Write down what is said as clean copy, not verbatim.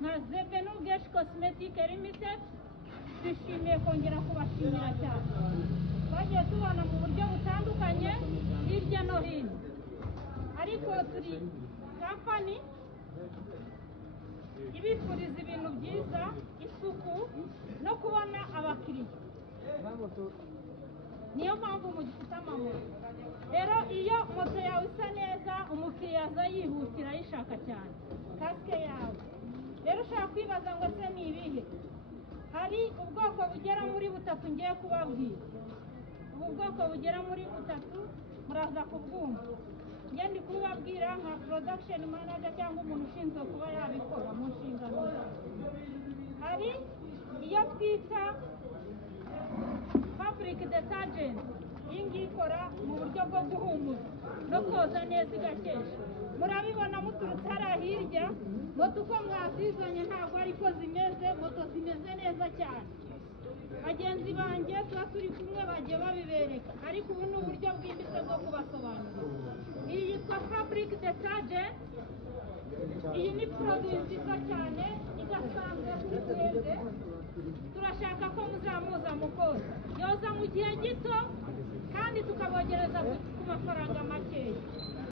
nka Zevenogesh Cosmetic Limited twishimiye kongera kubashimira cyane bagiye tubona mu buryo butandukanye hirya no hino ariko turi company ibifuriza ibintu byiza isuku no kubona abakiriya niyo mpamvu mugifite amamoto rero iyo moto yawe isa neza umukiriya aza yihutira ayishaka cyane kasike yawe rero ushaka kwibaza ngo se ni ibihe hari ubwoko bugera muri butatu ngiye kubabwira ubu bwoko bugera muri butatu muraza kubwumva njye ndi kubabwira nka production manager cyangwa umuntu ushinzwe kuba yabikora mu nshingano hari iyo twita fabric detergent iyi ikora mu buryo bwo guhumuza no koza neza igakesha murabibona muturutse hariya hirya moto uko mwazizanye ntabwo ariko zimeze moto zimeze neza cyane bagenzi banjye tuba turi kumwe bagiye babibereka ariko ubu ni uburyo bwimbitse bwo kubasobanurira iyi yitwa fabric detergent iyi ni produit nziza cyane idasanzwe kuri twebwe turashaka ko muzamuza mukoza yoza mu gihe gito kandi tukabogereza ku mafaranga makeya